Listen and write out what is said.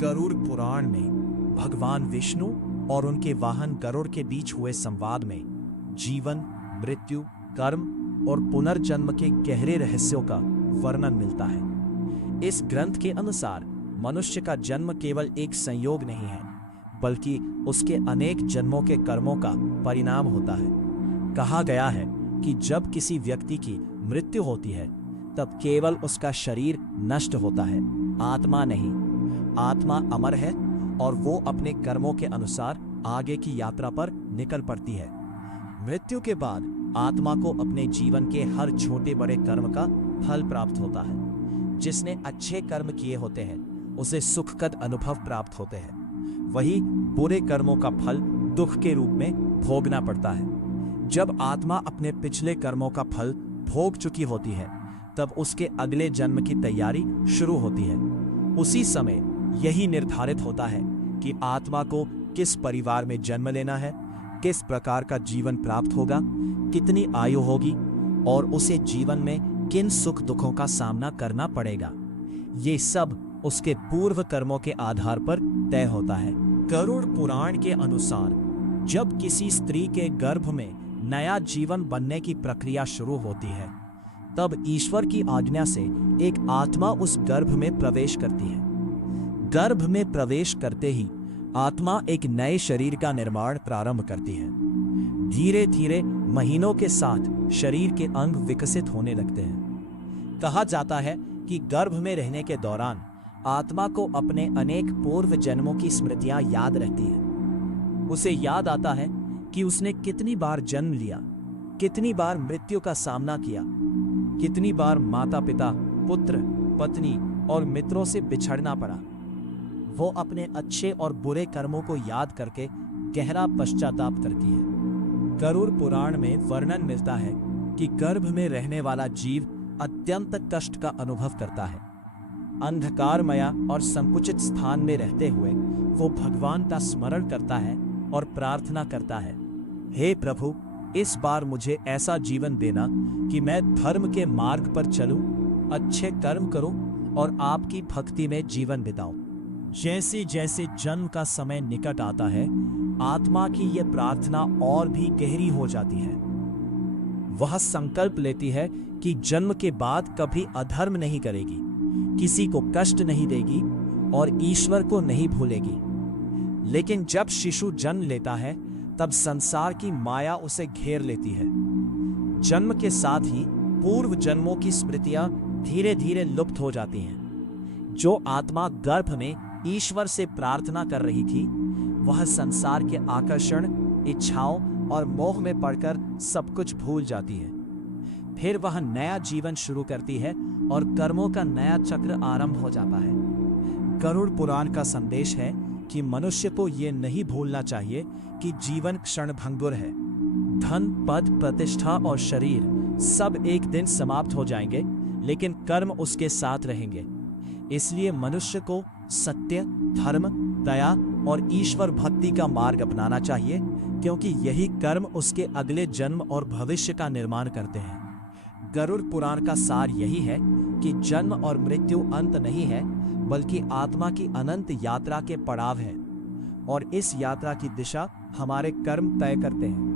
गरुड़ पुराण में भगवान विष्णु और उनके वाहन गरुड़ के बीच हुए संवाद में जीवन, मृत्यु, कर्म और पुनर्जन्म के गहरे रहस्यों का वर्णन मिलता है। इस ग्रंथ के अनुसार मनुष्य का जन्म केवल एक संयोग नहीं है, बल्कि उसके अनेक जन्मों के कर्मों का परिणाम होता है। कहा गया है कि जब किसी व्यक्ति की मृत्यु होती है तब केवल उसका शरीर नष्ट होता है, आत्मा नहीं। आत्मा अमर है और वो अपने कर्मों के अनुसार आगे की यात्रा पर निकल पड़ती है। मृत्यु के बाद आत्मा को अपने जीवन के हर छोटे बड़े कर्म का फल प्राप्त होता है। जिसने अच्छे कर्म किए होते हैं उसे सुखद अनुभव प्राप्त होते हैं, वही बुरे कर्मों का फल दुख के रूप में भोगना पड़ता है। जब आत्मा अपने पिछले कर्मों का फल भोग चुकी होती है तब उसके अगले जन्म की तैयारी शुरू होती है। उसी समय यही निर्धारित होता है कि आत्मा को किस परिवार में जन्म लेना है, किस प्रकार का जीवन प्राप्त होगा, कितनी आयु होगी और उसे जीवन में किन सुख दुखों का सामना करना पड़ेगा। ये सब उसके पूर्व कर्मों के आधार पर तय होता है। गरुड़ पुराण के अनुसार जब किसी स्त्री के गर्भ में नया जीवन बनने की प्रक्रिया शुरू होती है तब ईश्वर की आज्ञा से एक आत्मा उस गर्भ में प्रवेश करती है। गर्भ में प्रवेश करते ही आत्मा एक नए शरीर का निर्माण प्रारंभ करती है। धीरे धीरे महीनों के साथ शरीर के अंग विकसित होने लगते हैं। कहा जाता है कि गर्भ में रहने के दौरान आत्मा को अपने अनेक पूर्व जन्मों की स्मृतियां याद रहती हैं। उसे याद आता है कि उसने कितनी बार जन्म लिया, कितनी बार मृत्यु का सामना किया, कितनी बार माता पिता, पुत्र, पत्नी और मित्रों से बिछड़ना पड़ा। वो अपने अच्छे और बुरे कर्मों को याद करके गहरा पश्चाताप करती है। गरुड़ पुराण में वर्णन मिलता है कि गर्भ में रहने वाला जीव अत्यंत कष्ट का अनुभव करता है। अंधकारमया और संकुचित स्थान में रहते हुए वो भगवान का स्मरण करता है और प्रार्थना करता है, हे प्रभु, इस बार मुझे ऐसा जीवन देना कि मैं धर्म के मार्ग पर चलूं, अच्छे कर्म करूं और आपकी भक्ति में जीवन बिताऊं। जैसे जैसे जन्म का समय निकट आता है, आत्मा की यह प्रार्थना और भी गहरी हो जाती है। वह संकल्प लेती है कि जन्म के बाद कभी अधर्म नहीं करेगी, किसी को कष्ट नहीं देगी और ईश्वर को नहीं भूलेगी। लेकिन जब शिशु जन्म लेता है तब संसार की माया उसे घेर लेती है। जन्म के साथ ही पूर्व जन्मों की स्मृतियां धीरे धीरे लुप्त हो जाती हैं। जो आत्मा गर्भ में ईश्वर से प्रार्थना कर रही थी, वह संसार के आकर्षण, इच्छाओं और मोह में पड़कर सब कुछ भूल जाती है। फिर वह नया जीवन शुरू करती है और कर्मों का नया चक्र आरंभ हो जाता है। गरुड़ पुराण का संदेश है कि मनुष्य को यह नहीं भूलना चाहिए कि जीवन क्षणभंगुर है। धन, पद, प्रतिष्ठा और शरीर सब एक दिन समाप्त हो जाएंगे, लेकिन कर्म उसके साथ रहेंगे। इसलिए मनुष्य को सत्य, धर्म, दया और ईश्वर भक्ति का मार्ग अपनाना चाहिए, क्योंकि यही कर्म उसके अगले जन्म और भविष्य का निर्माण करते हैं। गरुड़ पुराण का सार यही है कि जन्म और मृत्यु अंत नहीं है, बल्कि आत्मा की अनंत यात्रा के पड़ाव हैं और इस यात्रा की दिशा हमारे कर्म तय करते हैं।